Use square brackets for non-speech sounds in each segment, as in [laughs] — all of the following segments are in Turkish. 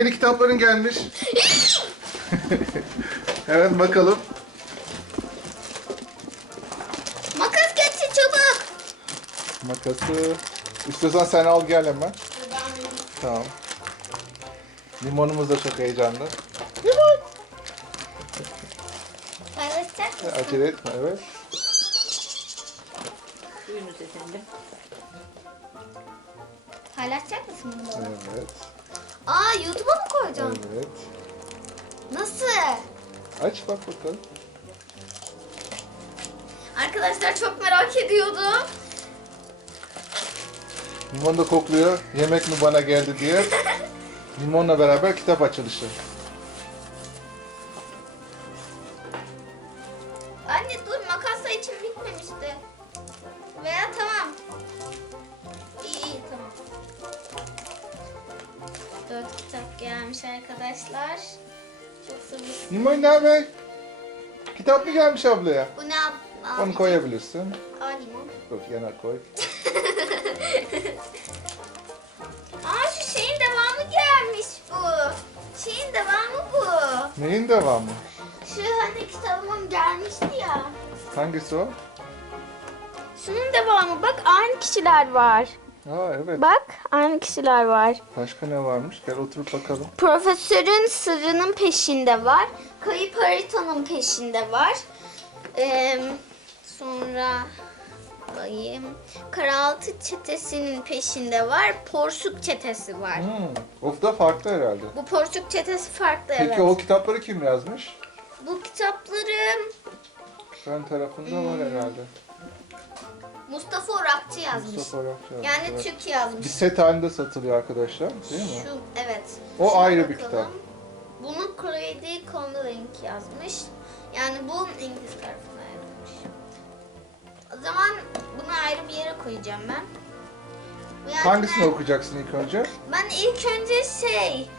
Yeni kitapların gelmiş. [laughs] Hemen bakalım. Makas getir çabuk. Makası. İstiyorsan sen al gel hemen. Tamam. Limonumuz da çok heyecanlı. Limon. [laughs] Paylaşacak mısın? Acele etme evet. Suyunuz efendim. Paylaşacak mısın bunu? Evet. Aa YouTube'a mı koyacaksın? Evet. Nasıl? Aç bak bakalım. Arkadaşlar çok merak ediyordum. Limon da kokluyor. Yemek mi bana geldi diye. [laughs] Limonla beraber kitap açılışı. Anne dur makasla için bitmemişti. Veya tamam. Gelmiş arkadaşlar. Çok sabırsız. Limon ne haber? Kitap mı gelmiş ablaya? Bu ne ab- Onu koyabilirsin. Aa limon. Dur yana koy. [laughs] Aa şu şeyin devamı gelmiş bu. Şeyin devamı bu. Neyin devamı? Şu hani kitabımın gelmişti ya. Hangisi o? Şunun devamı bak aynı kişiler var. Aa evet. Bak aynı kişiler var. Başka ne varmış? Gel oturup bakalım. Profesörün sırrının peşinde var. Kayıp haritanın peşinde var. Ee, sonra bakayım. Karaltı çetesinin peşinde var. Porsuk çetesi var. Hmm. Of da farklı herhalde. Bu porsuk çetesi farklı Peki evet. o kitapları kim yazmış? Bu kitapları Ön tarafında Hmm. var herhalde. Mustafa Orakçı yazmış. Mustafa Rakçı yazmış, Yani evet. Türk yazmış. Bir set halinde satılıyor arkadaşlar değil mi? Şu evet. O Şuna ayrı bir bakalım. kitap. Bunu Crady Conlink yazmış. Yani bu İngiliz tarafına yazmış. O zaman bunu ayrı bir yere koyacağım ben. Yani Hangisini ben, okuyacaksın ilk önce? Ben ilk önce şey...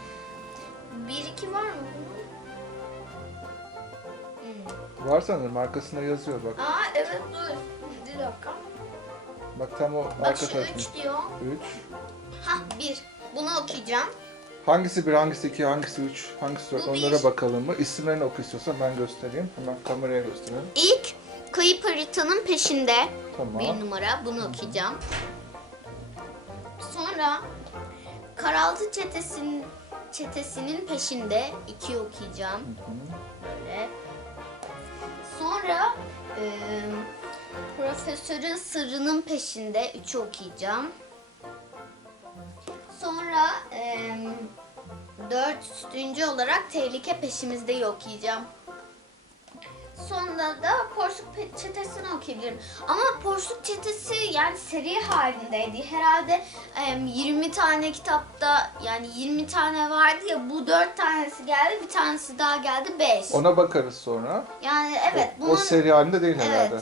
Bir iki var mı bunun? Hmm. Var sanırım arkasında yazıyor bak. Aa evet dur. Bir dakika. Bak tam o Bak arka şu tarafında. üç diyor. 3. Hah bir. Bunu okuyacağım. Hangisi bir, hangisi iki, hangisi üç, hangisi dört Bu bir. onlara bakalım mı? İsimlerini oku istiyorsan ben göstereyim. Hemen kameraya gösterelim. İlk kayıp haritanın peşinde. Tamam. Bir numara bunu okuyacağım. Sonra Karaltı çetesinin çetesinin peşinde iki okuyacağım. Böyle. Sonra e, Profesörün sırrının peşinde üçü okuyacağım. Sonra e, olarak tehlike peşimizdeyi okuyacağım. Sonra da Porsuk çetesini okuyabilirim. Ama Porsuk çetesi yani seri halindeydi. Herhalde em, 20 tane kitapta yani 20 tane vardı ya bu 4 tanesi geldi bir tanesi daha geldi 5. Ona bakarız sonra. Yani evet o, bunun o seri halinde değil herhalde.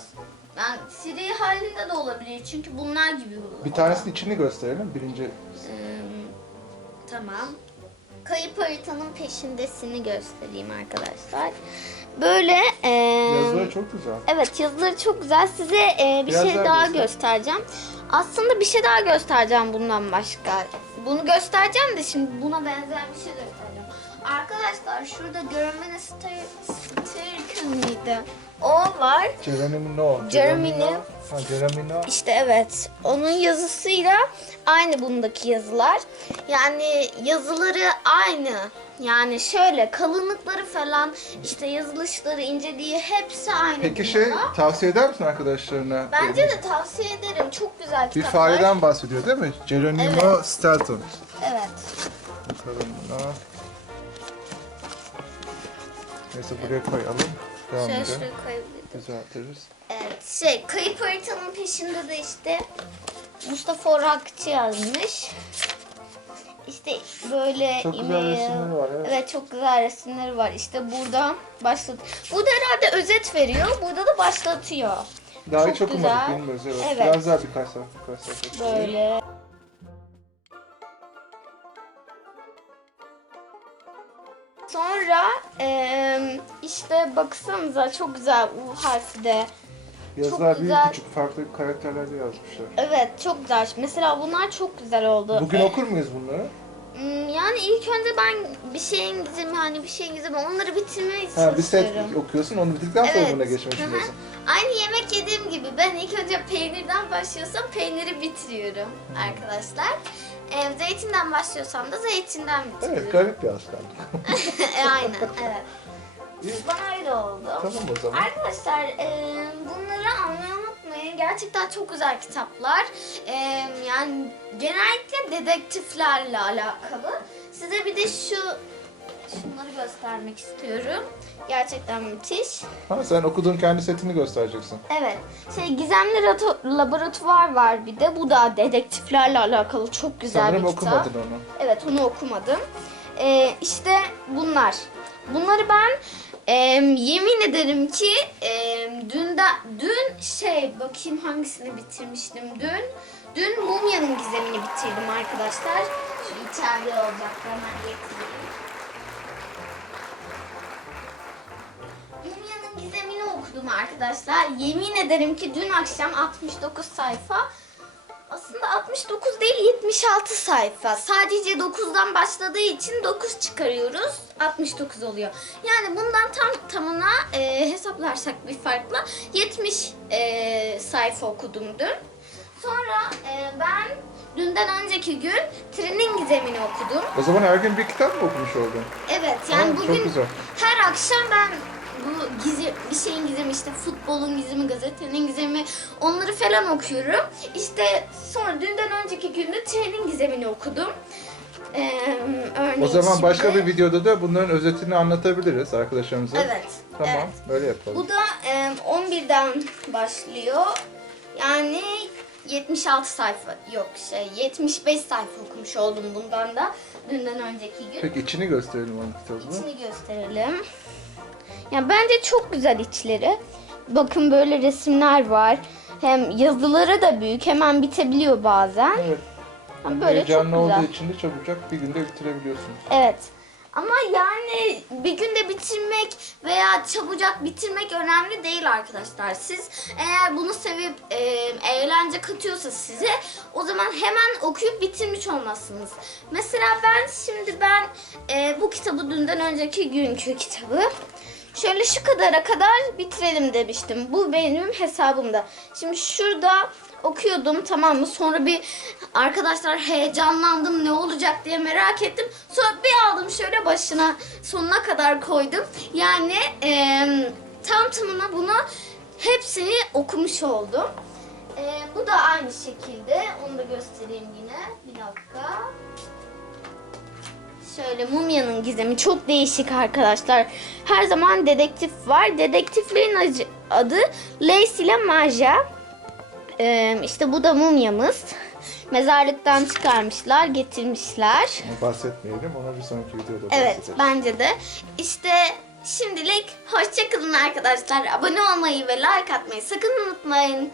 Yani seri halinde de olabilir çünkü bunlar gibi. Bir tanesinin içini gösterelim. Birinci Em, tamam. Kayıp haritanın peşindesini göstereyim arkadaşlar. Böyle em, yazıları çok güzel. Evet yazıları çok güzel. Size e, bir Biraz şey daha daha göster. göstereceğim. Aslında bir şey daha göstereceğim bundan başka. Bunu göstereceğim de şimdi buna benzer bir şey göstereceğim. Arkadaşlar şurada görmeniz Sturgeon mıydı? O var. Jeremy No. Jeremy No. Ha Jeremy No. İşte evet. Onun yazısıyla aynı bundaki yazılar. Yani yazıları aynı. Yani şöyle kalınlıkları falan işte yazılışları inceliği hepsi aynı. Peki şey bunda. tavsiye eder misin arkadaşlarına? Bence de tavsiye ederim. Çok güzel Bir kitaplar. fareden bahsediyor değil mi? Geronimo Evet. Stelton. Evet. Bakalım buna. Neyse buraya koyalım. Devam Şöyle edelim. şuraya koyabilirim. Düzeltiriz. Evet. Şey, kayıp haritanın peşinde de işte Mustafa Orakçı yazmış. İşte böyle Çok güzel e-mail- resimleri var, evet. çok güzel resimleri var. İşte burada başlat. Burada herhalde özet veriyor. Burada da başlatıyor. Daha Çok hiç okumadık güzel. bilmiyoruz evet. Evet. Biraz daha birkaç sayfa. Birkaç sayfa. Böyle. Sonra eee, işte baksanıza çok güzel U harfi de. Yazılar büyük güzel. küçük farklı karakterlerle yazmışlar. Evet çok güzel. Mesela bunlar çok güzel oldu. Bugün okur muyuz bunları? Hmm, Yani ilk önce ben bir şeyin gizemi hani bir şeyin gizemi onları bitirmeyi Ha, bir set çalışıyorum. okuyorsun, onu bitirdikten sonra Evet. buna geçmek Hı hı. istiyorsun. Aynı yemek yediğim gibi ben ilk önce peynirden başlıyorsam peyniri bitiriyorum arkadaşlar. Ee, zeytinden başlıyorsam da zeytinden bitiriyorum. Evet, garip bir alışkanlık. [laughs] E, Aynen evet. İyi. Bana öyle oldu. Tamam o zaman. Arkadaşlar e, bunları unutmayın. Gerçekten çok güzel kitaplar. E, yani genellikle dedektiflerle alakalı. Size bir de şu göstermek istiyorum. Gerçekten müthiş. Ha, sen okuduğun kendi setini göstereceksin. Evet. Şey gizemli rato- laboratuvar var bir de. Bu da dedektiflerle alakalı çok güzel Sanırım bir kitap. okumadın onu. Evet onu okumadım. Ee, işte bunlar. Bunları ben e, yemin ederim ki e, dün de, dün şey bakayım hangisini bitirmiştim dün. Dün Mumya'nın gizemini bitirdim arkadaşlar. Şu içeride olacak hemen getireyim. Okudum arkadaşlar. Yemin ederim ki dün akşam 69 sayfa. Aslında 69 değil 76 sayfa. Sadece 9'dan başladığı için 9 çıkarıyoruz. 69 oluyor. Yani bundan tam tamına e, hesaplarsak bir farkla 70 e, sayfa okudum dün. Sonra e, ben dünden önceki gün trenin gizemini okudum. O zaman her gün bir kitap mı okumuş oldun? Evet yani çok bugün her akşam ben gizemi işte futbolun gizemi, gazetenin gizemi onları falan okuyorum. İşte sonra dünden önceki günde trenin gizemini okudum. Ee, örneğin O zaman başka şimdi- bir videoda da bunların özetini anlatabiliriz arkadaşlarımıza. Evet. Tamam, evet. böyle yapalım. Bu da e, 11'den başlıyor. Yani 76 sayfa yok şey 75 sayfa okumuş oldum bundan da dünden önceki gün. Peki içini gösterelim onun kitabını. İçini gösterelim. Ya bence çok güzel içleri. Bakın böyle resimler var. Hem yazıları da büyük. Hemen bitebiliyor bazen. Evet. Ama böyle çok Heyecanlı güzel. olduğu için de çabucak bir günde bitirebiliyorsunuz. Evet. Ama yani bir günde bitirmek veya çabucak bitirmek önemli değil arkadaşlar. Siz eğer bunu sevip e, eğlence katıyorsa size o zaman hemen okuyup bitirmiş olmazsınız. Mesela ben şimdi ben e, bu kitabı dünden önceki günkü kitabı şöyle şu kadara kadar bitirelim demiştim. Bu benim hesabımda. Şimdi şurada okuyordum tamam mı? Sonra bir arkadaşlar heyecanlandım ne olacak diye merak ettim. Sonra bir aldım şöyle başına sonuna kadar koydum. Yani eee tam tamına bunu hepsini okumuş oldum. Eee, bu da aynı şekilde. Onu da göstereyim yine. Bir dakika. Şöyle Mumya'nın gizemi çok değişik arkadaşlar. Her zaman dedektif var. Dedektiflerin adı Lace ile Maja. Ee, işte bu da mumyamız. Mezarlıktan çıkarmışlar, getirmişler. Ama bahsetmeyelim, ona bir sonraki videoda Evet, bence de. İşte şimdilik hoşçakalın arkadaşlar. Abone olmayı ve like atmayı sakın unutmayın.